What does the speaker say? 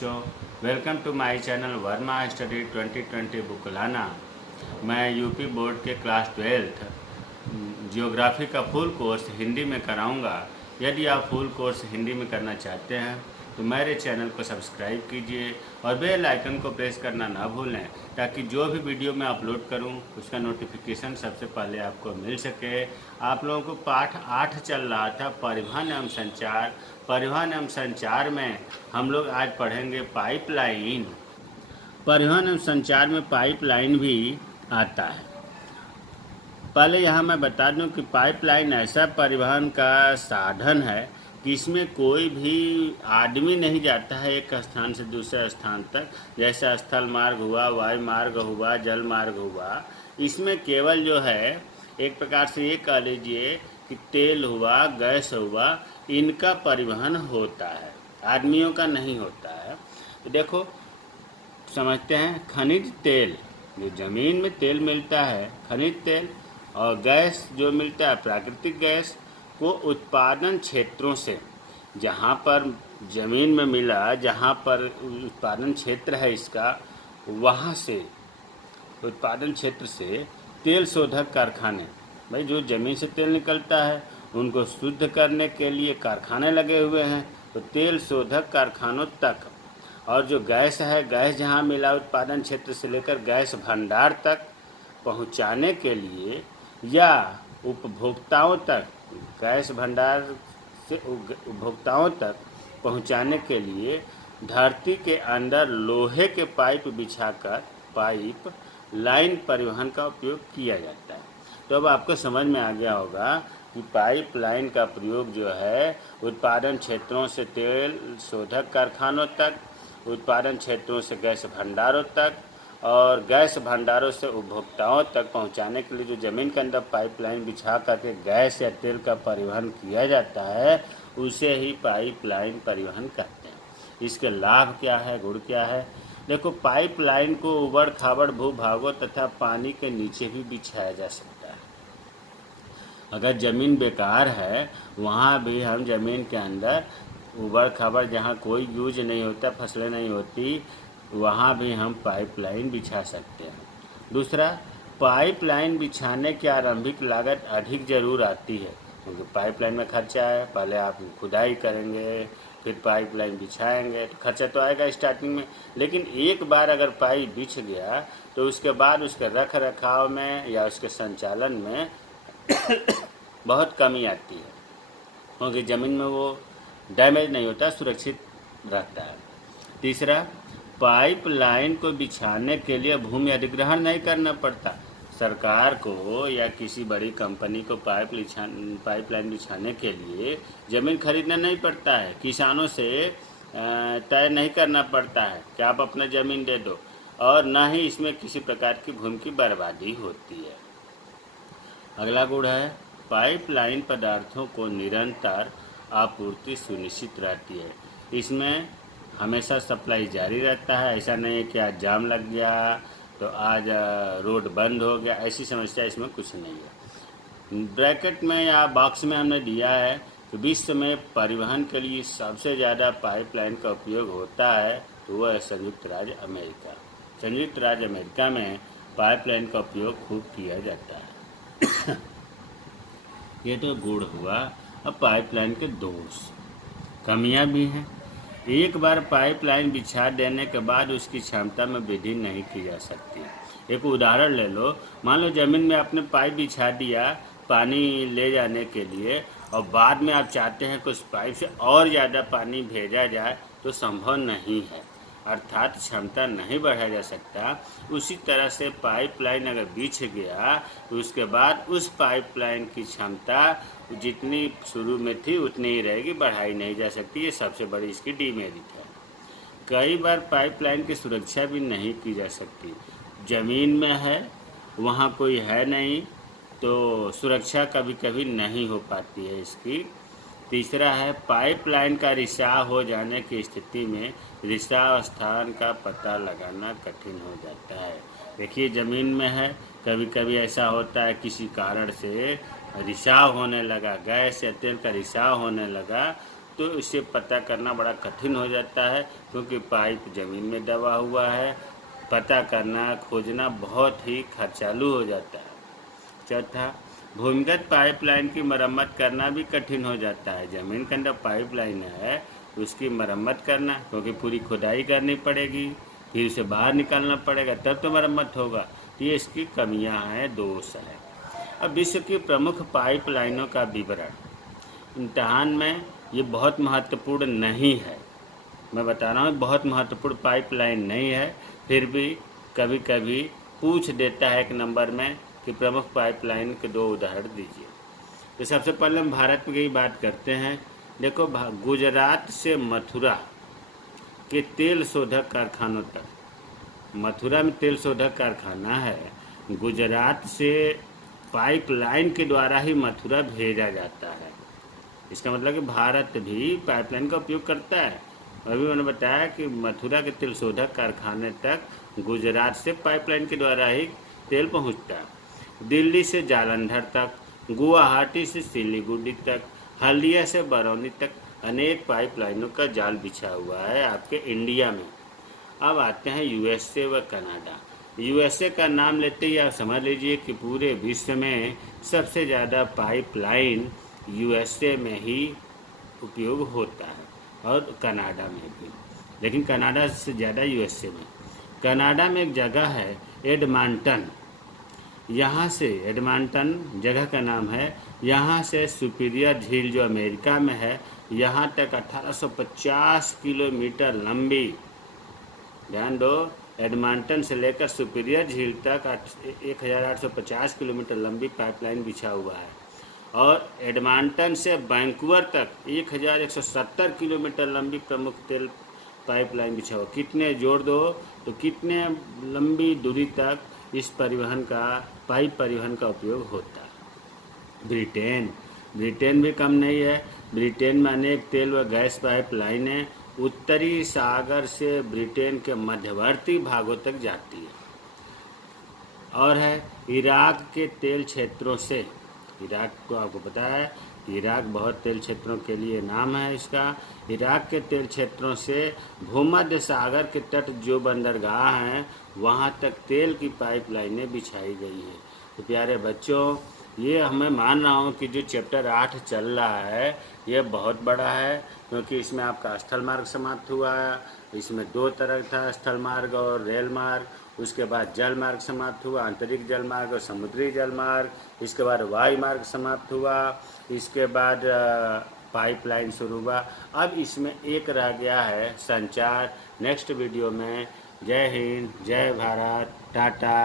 बच्चों, welcome to my channel Verma study 2020 बुकलाना। मैं यूपी बोर्ड के क्लास 12th जियोग्राफी का फुल कोर्स हिंदी में कराऊंगा। यदि आप फुल कोर्स हिंदी में करना चाहते हैं तो मेरे चैनल को सब्सक्राइब कीजिए और बेल आइकन को प्रेस करना ना भूलें, ताकि जो भी वीडियो मैं अपलोड करूं उसका नोटिफिकेशन सबसे पहले आपको मिल सके। आप लोगों को पाठ 8 चल रहा था, परिवहन एवं संचार। परिवहन एवं संचार में हम लोग आज पढ़ेंगे पाइपलाइन। परिवहन एवं संचार में पाइपलाइन भी आता है। पहले यहाँ मैं बता दूं कि पाइपलाइन ऐसा परिवहन का साधन है कि इसमें कोई भी आदमी नहीं जाता है एक स्थान से दूसरे स्थान तक, जैसे स्थल मार्ग हुआ, वायु मार्ग हुआ, जल मार्ग हुआ। इसमें केवल जो है एक प्रकार से ये कह लीजिए कि तेल हुआ, गैस हुआ, इनका परिवहन होता है, आदमियों का नहीं होता है। तो देखो समझते हैं, खनिज तेल, जो ज़मीन में तेल मिलता है खनिज तेल, और गैस जो मिलता है प्राकृतिक गैस, को उत्पादन क्षेत्रों से, जहाँ पर ज़मीन में मिला, जहाँ पर उत्पादन क्षेत्र है इसका, वहाँ से उत्पादन क्षेत्र से तेल शोधक कारखाने, भाई जो ज़मीन से तेल निकलता है उनको शुद्ध करने के लिए कारखाने लगे हुए हैं, तो तेल शोधक कारखानों तक। और जो गैस है, गैस जहाँ मिला उत्पादन क्षेत्र से लेकर गैस भंडार तक पहुँचाने के लिए, या उपभोक्ताओं तक, गैस भंडार से उपभोक्ताओं तक पहुँचाने के लिए धरती के अंदर लोहे के पाइप बिछाकर पाइप लाइन परिवहन का उपयोग किया जाता है। तो अब आपको समझ में आ गया होगा कि पाइप लाइन का प्रयोग जो है उत्पादन क्षेत्रों से तेल शोधक कारखानों तक, उत्पादन क्षेत्रों से गैस भंडारों तक, और गैस भंडारों से उपभोक्ताओं तक पहुंचाने के लिए जो ज़मीन के अंदर पाइपलाइन बिछा करके गैस या तेल का परिवहन किया जाता है, उसे ही पाइपलाइन परिवहन कहते हैं। इसके लाभ क्या है, गुण क्या है? देखो, पाइपलाइन को उबड़ खाबड़ भूभागों तथा पानी के नीचे भी बिछाया जा सकता है। अगर ज़मीन बेकार है, वहाँ भी हम ज़मीन के अंदर उबड़ खाबड़, जहाँ कोई यूज नहीं होता, फसलें नहीं होती, वहाँ भी हम पाइपलाइन बिछा सकते हैं। दूसरा, पाइपलाइन बिछाने की आरंभिक लागत अधिक ज़रूर आती है, क्योंकि पाइपलाइन में खर्चा है। पहले आप खुदाई करेंगे, फिर पाइपलाइन बिछाएंगे, तो खर्चा तो आएगा स्टार्टिंग में। लेकिन एक बार अगर पाइप बिछ गया तो उसके बाद उसके रख रखाव में या उसके संचालन में बहुत कमी आती है, क्योंकि ज़मीन में वो डैमेज नहीं होता, सुरक्षित रहता है। तीसरा, पाइपलाइन को बिछाने के लिए भूमि अधिग्रहण नहीं करना पड़ता। सरकार को या किसी बड़ी कंपनी को पाइपलाइन बिछाने के लिए ज़मीन खरीदना नहीं पड़ता है, किसानों से तय नहीं करना पड़ता है कि आप अपना ज़मीन दे दो, और न ही इसमें किसी प्रकार की भूमि की बर्बादी होती है। अगला गुण है, पाइपलाइन पदार्थों को निरंतर आपूर्ति सुनिश्चित रहती है। इसमें हमेशा सप्लाई जारी रहता है। ऐसा नहीं है कि आज जाम लग गया तो आज रोड बंद हो गया, ऐसी समस्या इसमें कुछ नहीं है। ब्रैकेट में या बॉक्स में हमने दिया है कि विश्व में परिवहन के लिए सबसे ज़्यादा पाइपलाइन का उपयोग होता है, तो वह है संयुक्त राज्य अमेरिका। संयुक्त राज्य अमेरिका में पाइपलाइन का उपयोग खूब किया जाता है। ये तो गुण हुआ। अब पाइपलाइन के दोष, कमियां भी हैं। एक बार पाइपलाइन बिछा देने के बाद उसकी क्षमता में वृद्धि नहीं की जा सकती। एक उदाहरण ले लो, मान लो ज़मीन में आपने पाइप बिछा दिया पानी ले जाने के लिए, और बाद में आप चाहते हैं कि उस पाइप से और ज़्यादा पानी भेजा जाए, तो संभव नहीं है, अर्थात क्षमता नहीं बढ़ाया जा सकता। उसी तरह से पाइपलाइन अगर बिछ गया तो उसके बाद उस पाइपलाइन की क्षमता जितनी शुरू में थी उतनी ही रहेगी, बढ़ाई नहीं जा सकती। ये सबसे बड़ी इसकी डीमेरिट है। कई बार पाइपलाइन की सुरक्षा भी नहीं की जा सकती। ज़मीन में है, वहाँ कोई है नहीं, तो सुरक्षा कभी कभी नहीं हो पाती है इसकी। तीसरा है, पाइपलाइन का रिसाव हो जाने की स्थिति में रिसाव स्थान का पता लगाना कठिन हो जाता है। देखिए, ज़मीन में है, कभी कभी ऐसा होता है किसी कारण से रिसाव होने लगा, गैस या तेल का रिसाव होने लगा, तो इसे पता करना बड़ा कठिन हो जाता है, क्योंकि पाइप ज़मीन में दबा हुआ है। पता करना, खोजना बहुत ही खर्चालू हो जाता है। चौथा, भूमिगत पाइपलाइन की मरम्मत करना भी कठिन हो जाता है। ज़मीन के अंदर पाइपलाइन है, उसकी मरम्मत करना, क्योंकि पूरी खुदाई करनी पड़ेगी, फिर उसे बाहर निकालना पड़ेगा, तब तो मरम्मत होगा। ये इसकी कमियां हैं, दोष है। अब विश्व की प्रमुख पाइपलाइनों का विवरण। इम्तहान में ये बहुत महत्वपूर्ण नहीं है, मैं बता रहा हूँ, बहुत महत्वपूर्ण पाइपलाइन नहीं है, फिर भी कभी कभी पूछ देता है एक नंबर में कि प्रमुख पाइपलाइन के 2 उदाहरण दीजिए। तो सबसे पहले हम भारत की बात करते हैं। देखो, गुजरात से मथुरा के तेल शोधक कारखानों तक, मथुरा में तेल शोधक कारखाना है, गुजरात से पाइपलाइन के द्वारा ही मथुरा भेजा जाता है। इसका मतलब कि भारत भी पाइपलाइन का उपयोग करता है। अभी मैंने बताया कि मथुरा के तेल शोधक कारखाने तक गुजरात से पाइपलाइन के द्वारा ही तेल पहुंचता है। दिल्ली से जालंधर तक, गुवाहाटी से सिलीगुड़ी तक, हल्दिया से बरौनी तक अनेक पाइपलाइनों का जाल बिछा हुआ है आपके इंडिया में। अब आते हैं यूएसए व कनाडा। यूएसए का नाम लेते ही आप समझ लीजिए कि पूरे विश्व में सबसे ज़्यादा पाइपलाइन यूएसए में ही उपयोग होता है, और कनाडा में भी, लेकिन कनाडा से ज़्यादा यूएसए में। कनाडा में एक जगह है एडमंटन, यहाँ से, एडमंटन जगह का नाम है, यहाँ से सुपीरियर झील जो अमेरिका में है, यहाँ तक 1850 किलोमीटर लंबी, ध्यान दो, एडमंटन से लेकर सुपीरियर झील तक 1850 किलोमीटर लंबी पाइपलाइन बिछा हुआ है। और एडमंटन से वैंकूवर तक 1170 किलोमीटर लंबी प्रमुख तेल पाइपलाइन बिछा हुआ। कितने जोड़ दो तो कितने लंबी दूरी तक इस परिवहन का, पाइप परिवहन का उपयोग होता है। ब्रिटेन भी कम नहीं है। ब्रिटेन में अनेक तेल व गैस पाइपलाइनें उत्तरी सागर से ब्रिटेन के मध्यवर्ती भागों तक जाती है। और है इराक के तेल क्षेत्रों से, इराक को आपको पता है, इराक बहुत तेल क्षेत्रों के लिए नाम है इसका। इराक के तेल क्षेत्रों से भूमध्य सागर के तट जो बंदरगाह हैं, वहाँ तक तेल की पाइपलाइनें बिछाई गई हैं। तो प्यारे बच्चों, ये हमें मान रहा हूँ कि जो चैप्टर 8 चल रहा है ये बहुत बड़ा है, क्योंकि इसमें आपका स्थल मार्ग समाप्त हुआ है। इसमें 2 तरह था, स्थल मार्ग और रेल मार्ग। उसके बाद जल मार्ग समाप्त हुआ, आंतरिक जल मार्ग और समुद्री जल मार्ग। इसके बाद वायु मार्ग समाप्त हुआ। इसके बाद पाइपलाइन शुरू हुआ। अब इसमें एक रह गया है संचार। नेक्स्ट वीडियो में। जय हिंद, जय भारत, टाटा।